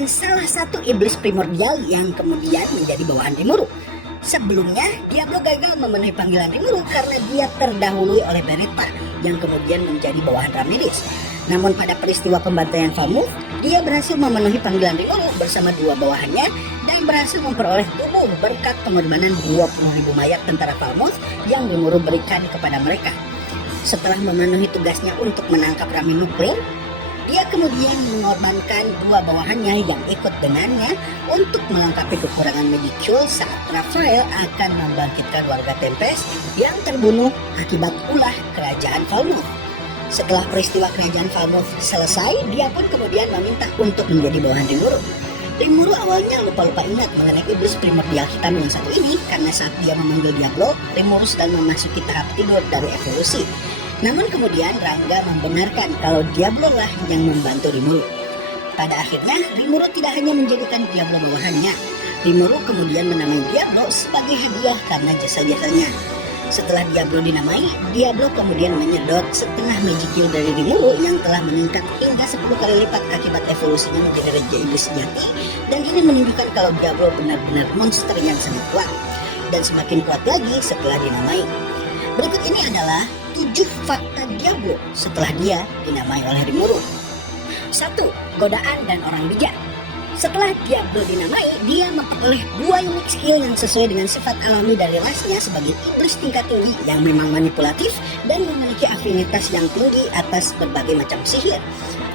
merupakan salah satu iblis primordial yang kemudian menjadi bawahan Rimuru. Sebelumnya, Diablo gagal memenuhi panggilan Rimuru karena dia terdahului oleh Beretta yang kemudian menjadi bawahan Ramidis. Namun pada peristiwa pembantaian Falmouth, dia berhasil memenuhi panggilan Rimuru bersama dua bawahannya dan berhasil memperoleh tubuh berkat pengorbanan 20.000 mayat tentara Falmouth yang Rimuru berikan kepada mereka. Setelah memenuhi tugasnya untuk menangkap Rami Nukling, dia kemudian mengorbankan dua bawahannya yang ikut dengannya untuk melengkapi kekurangan Magicule saat Raphael akan membangkitkan warga Tempest yang terbunuh akibat ulah kerajaan Falmouth. Setelah peristiwa kerajaan Falmouth selesai, dia pun kemudian meminta untuk menjadi bawahan Rimuru. Rimuru awalnya lupa-lupa ingat mengenai iblis primordial hitam yang satu ini karena saat dia memanggil Diablo, Rimuru sedang memasuki tahap tidur dari evolusi. Namun kemudian Rangga membenarkan kalau Diablo lah yang membantu Rimuru. Pada akhirnya Rimuru tidak hanya menjadikan Diablo bawahannya. Rimuru kemudian menamai Diablo sebagai hadiah karena jasa-jasanya. Setelah Diablo dinamai, Diablo kemudian menyedot setengah Magicule dari Rimuru yang telah meningkat hingga 10 kali lipat akibat evolusinya menjadi Raja Iblis sejati, dan ini menunjukkan kalau Diablo benar-benar monster yang sangat kuat dan semakin kuat lagi setelah dinamai. Berikut ini adalah 7 fakta Diablo setelah dia dinamai oleh Rimuru. 1. Godaan dan orang bijak. Setelah Diablo dinamai, dia memperoleh 2 unik skill yang sesuai dengan sifat alami dari rasnya sebagai iblis tingkat tinggi yang memang manipulatif dan memiliki afinitas yang tinggi atas berbagai macam sihir.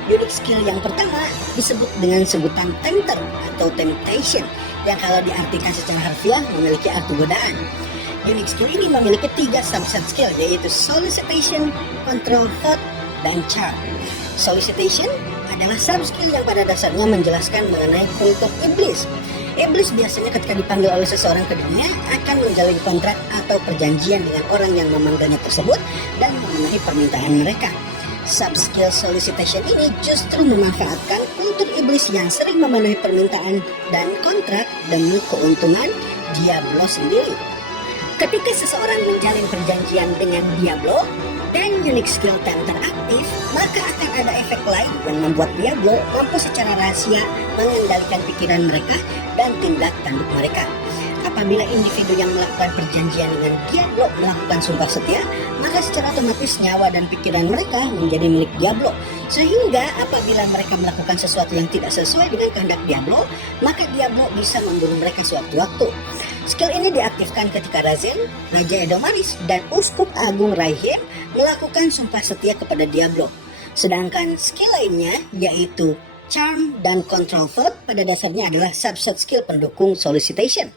Unik skill yang pertama disebut dengan sebutan Tempter atau Temptation, yang kalau diartikan secara harfiah memiliki arti godaan. Unik skill ini memiliki 3 subset skill, yaitu Solicitation, Control Thought, dan Charm. Solicitation adalah sub-skill yang pada dasarnya menjelaskan mengenai kultur iblis. Iblis biasanya ketika dipanggil oleh seseorang ke dunia akan menjalin kontrak atau perjanjian dengan orang yang memanggilnya tersebut dan memenuhi permintaan mereka. Sub-skill solicitation ini justru memanfaatkan kultur iblis yang sering memenuhi permintaan dan kontrak demi keuntungan Diablo sendiri. Ketika seseorang menjalin perjanjian dengan Diablo dan unik skill Tempter aktif, maka akan ada efek lain yang membuat Diablo mampu secara rahasia mengendalikan pikiran mereka dan tindak tanduk mereka. Apabila individu yang melakukan perjanjian dengan Diablo melakukan sumpah setia, maka secara otomatis nyawa dan pikiran mereka menjadi milik Diablo. Sehingga apabila mereka melakukan sesuatu yang tidak sesuai dengan kehendak Diablo, maka Diablo bisa membunuh mereka sewaktu-waktu. Skill ini diaktifkan ketika Razen, Raja Edomaris, dan Uskup Agung Raihim melakukan sumpah setia kepada Diablo. Sedangkan skill lainnya yaitu Charm dan Control Thought pada dasarnya adalah subset skill pendukung Solicitation.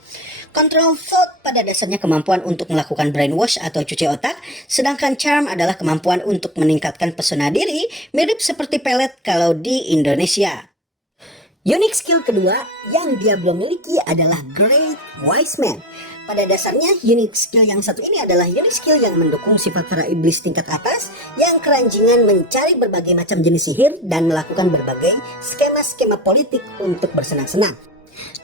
Control Thought pada dasarnya kemampuan untuk melakukan brainwash atau cuci otak, sedangkan Charm adalah kemampuan untuk meningkatkan pesona diri, mirip seperti pelet kalau di Indonesia. Unik skill kedua yang Diablo miliki adalah Great Wise Man. Pada dasarnya, unik skill yang satu ini adalah unik skill yang mendukung sifat para iblis tingkat atas yang keranjingan mencari berbagai macam jenis sihir dan melakukan berbagai skema-skema politik untuk bersenang-senang.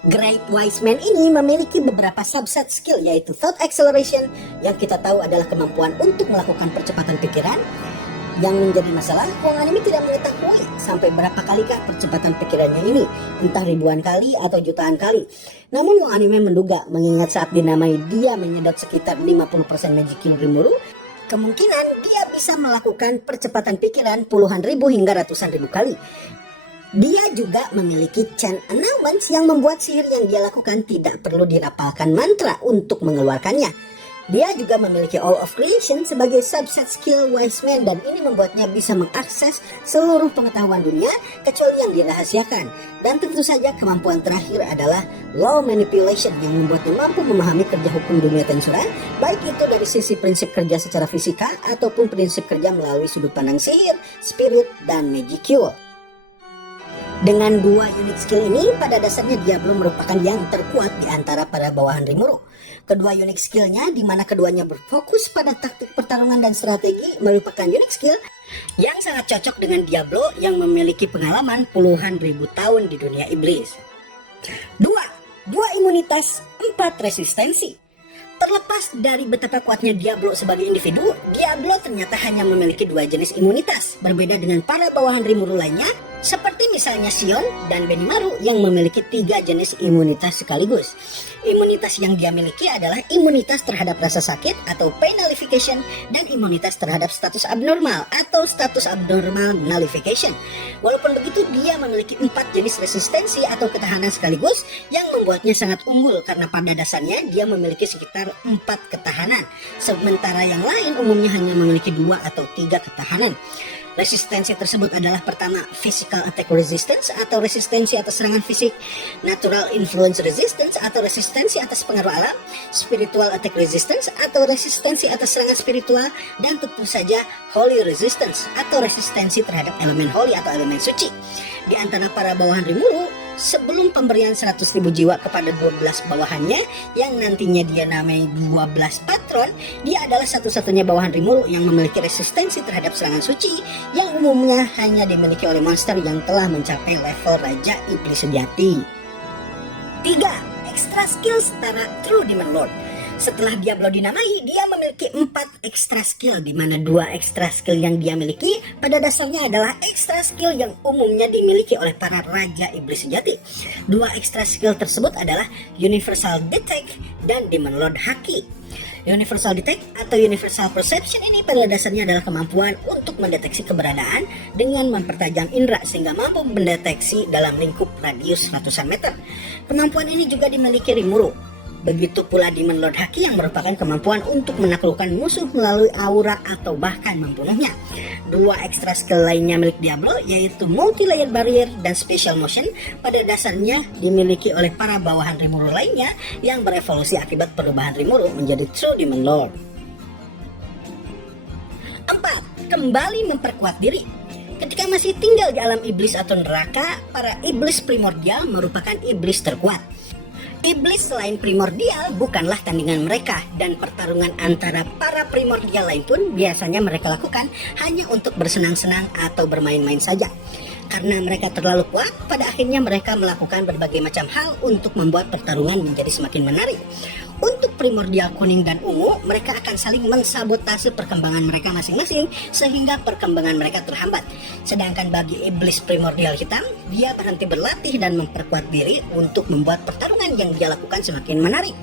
Great Wise Man ini memiliki beberapa subset skill, yaitu Thought Acceleration yang kita tahu adalah kemampuan untuk melakukan percepatan pikiran. Yang menjadi masalah, Wong Anime tidak mengetahui sampai berapa kalikah percepatan pikirannya ini, entah ribuan kali atau jutaan kali. Namun Wong Anime menduga, mengingat saat dinamai dia menyedot sekitar 50% Magicule Rimuru, kemungkinan dia bisa melakukan percepatan pikiran puluhan ribu hingga ratusan ribu kali. Dia juga memiliki Chant Announcements yang membuat sihir yang dia lakukan tidak perlu dirapalkan mantra untuk mengeluarkannya. Dia juga memiliki All of Creation sebagai subset skill Wise Man, dan ini membuatnya bisa mengakses seluruh pengetahuan dunia kecuali yang dirahasiakan. Dan tentu saja kemampuan terakhir adalah Law Manipulation yang membuatnya mampu memahami kerja hukum dunia Tensura, baik itu dari sisi prinsip kerja secara fisika ataupun prinsip kerja melalui sudut pandang sihir, spirit, dan Magicule. Dengan 2 unik skill ini, pada dasarnya Diablo merupakan yang terkuat di antara para bawahan Rimuru. Kedua unik skillnya, di mana keduanya berfokus pada taktik pertarungan dan strategi, merupakan unik skill yang sangat cocok dengan Diablo yang memiliki pengalaman puluhan ribu tahun di dunia iblis. 2 imunitas, 4 resistensi. Terlepas dari betapa kuatnya Diablo sebagai individu, Diablo ternyata hanya memiliki 2 jenis imunitas, berbeda dengan para bawahan Rimuru lainnya, seperti misalnya Sion dan Benimaru yang memiliki 3 jenis imunitas sekaligus. Imunitas yang dia miliki adalah imunitas terhadap rasa sakit atau pain nullification dan imunitas terhadap status abnormal atau status abnormal nullification. Walaupun begitu, dia memiliki 4 jenis resistensi atau ketahanan sekaligus yang membuatnya sangat unggul karena pada dasarnya dia memiliki sekitar 4 ketahanan, sementara yang lain umumnya hanya memiliki 2 atau 3 ketahanan. Resistensi tersebut adalah pertama, physical attack resistance atau resistensi atas serangan fisik, natural influence resistance atau resistensi atas pengaruh alam, spiritual attack resistance atau resistensi atas serangan spiritual, dan tentu saja holy resistance atau resistensi terhadap elemen holy atau elemen suci. Di antara para bawahan Rimuru, sebelum pemberian 100.000 jiwa kepada 12 bawahannya yang nantinya dia namai 12 patron, dia adalah satu-satunya bawahan Rimuru yang memiliki resistensi terhadap serangan suci yang umumnya hanya dimiliki oleh monster yang telah mencapai level Raja Iblis Sejati. 3. Extra skill setara True Demon Lord. Setelah Diablo dinamai, dia memiliki 4 extra skill, di mana 2 extra skill yang dia miliki pada dasarnya adalah extra skill yang umumnya dimiliki oleh para Raja Iblis Sejati. 2 extra skill tersebut adalah Universal Detect dan Demon Lord Haki. Universal Detect atau Universal Perception ini pada dasarnya adalah kemampuan untuk mendeteksi keberadaan dengan mempertajam indera sehingga mampu mendeteksi dalam lingkup radius ratusan meter. Kemampuan ini juga dimiliki Rimuru. Begitu pula Demon Lord Haki yang merupakan kemampuan untuk menaklukkan musuh melalui aura atau bahkan membunuhnya. 2 extra skill lainnya milik Diablo yaitu Multi-Layer Barrier dan Special Motion pada dasarnya dimiliki oleh para bawahan Rimuru lainnya yang berevolusi akibat perubahan Rimuru menjadi True Demon Lord. 4. Kembali memperkuat diri. Ketika masih tinggal di alam iblis atau neraka, para iblis primordial merupakan iblis terkuat. Iblis selain primordial bukanlah tandingan mereka, dan pertarungan antara para primordial lain pun biasanya mereka lakukan hanya untuk bersenang-senang atau bermain-main saja. Karena mereka terlalu kuat, pada akhirnya mereka melakukan berbagai macam hal untuk membuat pertarungan menjadi semakin menarik. Untuk primordial kuning dan ungu, mereka akan saling mensabotase perkembangan mereka masing-masing sehingga perkembangan mereka terhambat. Sedangkan bagi iblis primordial hitam, dia berhenti berlatih dan memperkuat diri untuk membuat pertarungan yang dia lakukan semakin menarik.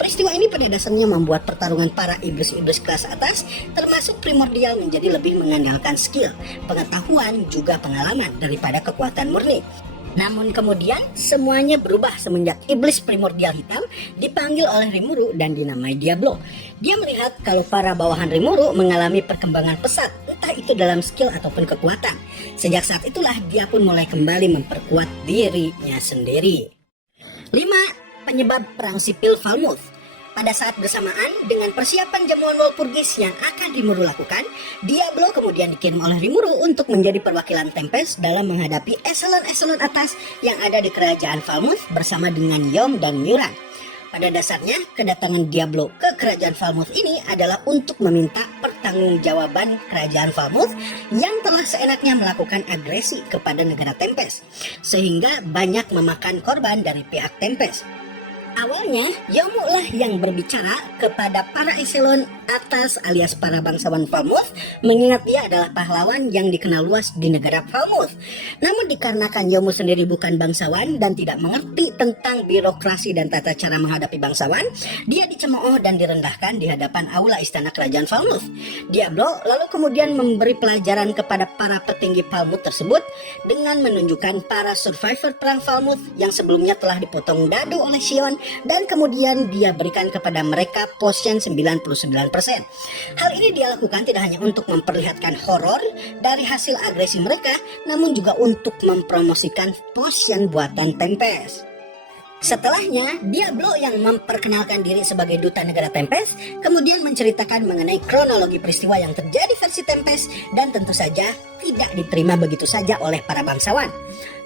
Peristiwa ini pada dasarnya membuat pertarungan para iblis-iblis kelas atas, termasuk primordial, menjadi lebih mengandalkan skill, pengetahuan, juga pengalaman daripada kekuatan murni. Namun kemudian semuanya berubah semenjak iblis primordial hitam dipanggil oleh Rimuru dan dinamai Diablo. Dia melihat kalau para bawahan Rimuru mengalami perkembangan pesat, entah itu dalam skill ataupun kekuatan. Sejak saat itulah dia pun mulai kembali memperkuat dirinya sendiri. 5. Penyebab perang sipil Falmouth. Pada saat bersamaan dengan persiapan jamuan Walpurgis yang akan Rimuru lakukan, Diablo kemudian dikirim oleh Rimuru untuk menjadi perwakilan Tempest dalam menghadapi eselon-eselon atas yang ada di kerajaan Falmouth bersama dengan Yom dan Muran. Pada dasarnya, kedatangan Diablo ke kerajaan Falmouth ini adalah untuk meminta pertanggungjawaban kerajaan Falmouth yang telah seenaknya melakukan agresi kepada negara Tempest, sehingga banyak memakan korban dari pihak Tempest. Awalnya, Yomu lah yang berbicara kepada para eselon atas alias para bangsawan Falmouth, mengingat dia adalah pahlawan yang dikenal luas di negara Falmouth. Namun dikarenakan Yomu sendiri bukan bangsawan dan tidak mengerti tentang birokrasi dan tata cara menghadapi bangsawan, dia dicemooh dan direndahkan di hadapan aula istana kerajaan Falmouth. Diablo lalu kemudian memberi pelajaran kepada para petinggi Falmouth tersebut dengan menunjukkan para survivor perang Falmouth yang sebelumnya telah dipotong dadu oleh Sion, dan kemudian dia berikan kepada mereka potion 99%. Hal ini dia lakukan tidak hanya untuk memperlihatkan horor dari hasil agresi mereka, namun juga untuk mempromosikan potion buatan Tempest. Setelahnya, Diablo yang memperkenalkan diri sebagai duta negara Tempest kemudian menceritakan mengenai kronologi peristiwa yang terjadi versi Tempest, dan tentu saja tidak diterima begitu saja oleh para bangsawan.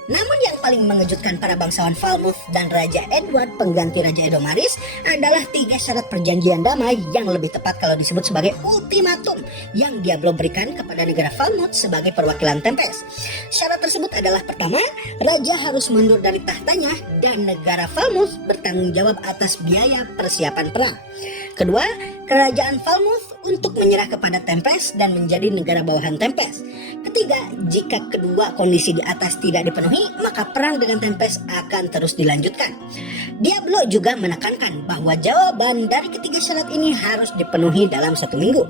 Namun yang paling mengejutkan para bangsawan Falmouth dan Raja Edward pengganti Raja Edomaris adalah 3 syarat perjanjian damai yang lebih tepat kalau disebut sebagai ultimatum yang Diablo berikan kepada negara Falmouth sebagai perwakilan Tempest. Syarat tersebut adalah pertama, Raja harus mundur dari tahtanya dan negara Falmouth bertanggung jawab atas biaya persiapan perang. Kedua, Kerajaan Falmouth untuk menyerah kepada Tempest dan menjadi negara bawahan Tempest. Ketiga, jika kedua kondisi di atas tidak dipenuhi, maka perang dengan Tempest akan terus dilanjutkan. Diablo juga menekankan bahwa jawaban dari ketiga syarat ini harus dipenuhi dalam 1 minggu.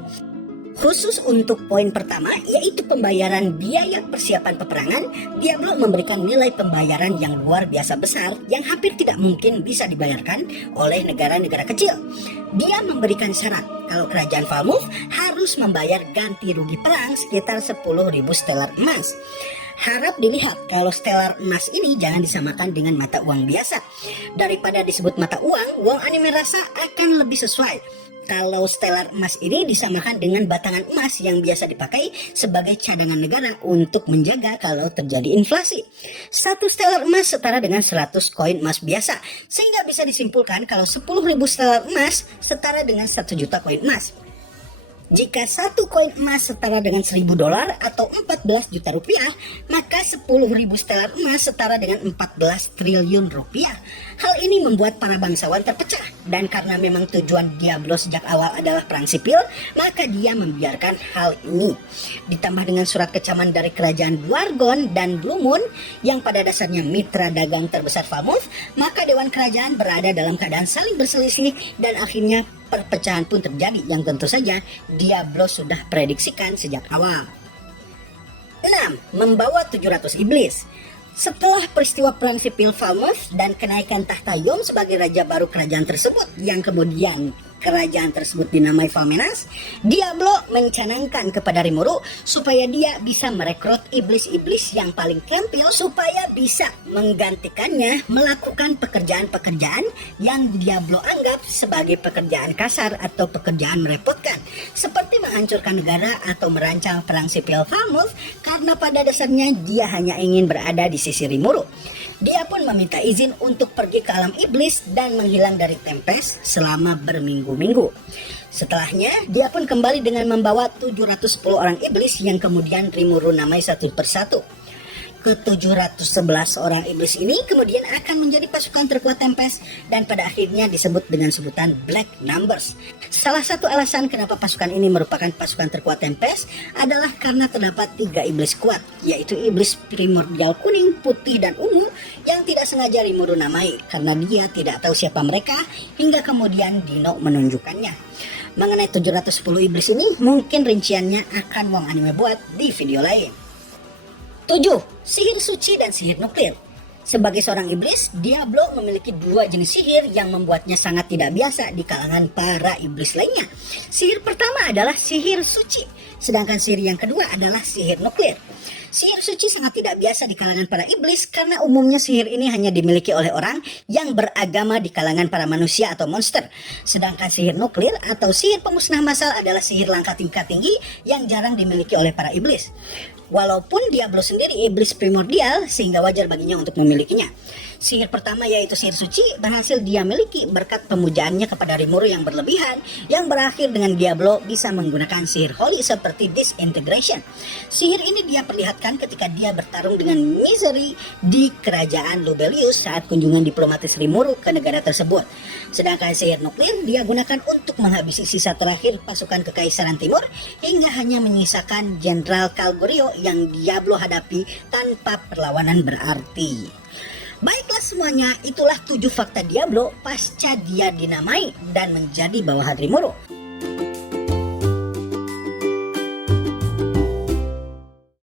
Khusus untuk poin pertama, yaitu pembayaran biaya persiapan peperangan, Diablo memberikan nilai pembayaran yang luar biasa besar yang hampir tidak mungkin bisa dibayarkan oleh negara-negara kecil. Dia memberikan syarat kalau kerajaan Falmouth harus membayar ganti rugi perang sekitar 10.000 stelar emas. Harap dilihat kalau stelar emas ini jangan disamakan dengan mata uang biasa. Daripada disebut mata uang anime rasa akan lebih sesuai kalau stelar emas ini disamakan dengan batangan emas yang biasa dipakai sebagai cadangan negara untuk menjaga kalau terjadi inflasi. 1 stelar emas setara dengan 100 koin emas biasa, sehingga bisa disimpulkan kalau 10.000 stelar emas setara dengan 1 juta koin emas. Jika 1 koin emas setara dengan $1.000 atau 14 juta rupiah, maka 10.000 stelar emas setara dengan 14 triliun rupiah. Hal ini membuat para bangsawan terpecah, dan karena memang tujuan Diablo sejak awal adalah perang sipil, maka dia membiarkan hal ini. Ditambah dengan surat kecaman dari kerajaan Dwargon dan Blue Moon yang pada dasarnya mitra dagang terbesar Falmouth, maka dewan kerajaan berada dalam keadaan saling berselisih dan akhirnya perpecahan pun terjadi yang tentu saja Diablo sudah prediksikan sejak awal. 6. Membawa 700 iblis. Setelah peristiwa perang sipil Falmouth dan kenaikan tahta Yom sebagai raja baru kerajaan tersebut yang kemudian kerajaan tersebut dinamai Falmenas, Diablo mencanangkan kepada Rimuru supaya dia bisa merekrut iblis-iblis yang paling kempil supaya bisa menggantikannya melakukan pekerjaan-pekerjaan yang Diablo anggap sebagai pekerjaan kasar atau pekerjaan merepotkan, seperti menghancurkan negara atau merancang perang sipil Falmouth, karena pada dasarnya dia hanya ingin berada di sisi Rimuru. Dia pun meminta izin untuk pergi ke alam iblis dan menghilang dari Tempest selama berminggu-minggu. Setelahnya, dia pun kembali dengan membawa 710 orang iblis yang kemudian Rimuru namai satu persatu. Ke-711 orang iblis ini kemudian akan menjadi pasukan terkuat Tempest dan pada akhirnya disebut dengan sebutan Black Numbers. Salah satu alasan kenapa pasukan ini merupakan pasukan terkuat Tempest adalah karena terdapat 3 iblis kuat, yaitu iblis primordial kuning, putih, dan ungu yang tidak sengaja Rimuru namai karena dia tidak tahu siapa mereka hingga kemudian Dino menunjukkannya. Mengenai 710 iblis ini mungkin rinciannya akan Wong Anime buat di video lain. 7. Sihir suci dan sihir nuklir. Sebagai seorang iblis, Diablo memiliki 2 jenis sihir yang membuatnya sangat tidak biasa di kalangan para iblis lainnya. Sihir pertama adalah sihir suci, sedangkan sihir yang kedua adalah sihir nuklir. Sihir suci sangat tidak biasa di kalangan para iblis karena umumnya sihir ini hanya dimiliki oleh orang yang beragama di kalangan para manusia atau monster. Sedangkan sihir nuklir atau sihir pemusnah massal adalah sihir langkah tingkat tinggi yang jarang dimiliki oleh para iblis. Walaupun Diablo sendiri iblis primordial sehingga wajar baginya untuk memilikinya. Sihir pertama yaitu sihir suci berhasil dia miliki berkat pemujaannya kepada Rimuru yang berlebihan yang berakhir dengan Diablo bisa menggunakan sihir holy seperti disintegration. Sihir ini dia perlihatkan ketika dia bertarung dengan Misery di kerajaan Lubelius saat kunjungan diplomatis Rimuru ke negara tersebut. Sedangkan sihir nuklir dia gunakan untuk menghabisi sisa terakhir pasukan Kekaisaran Timur hingga hanya menyisakan Jenderal Kalgorio yang Diablo hadapi tanpa perlawanan berarti. Baiklah semuanya, itulah 7 fakta Diablo pasca dia dinamai dan menjadi bawahan Rimuru.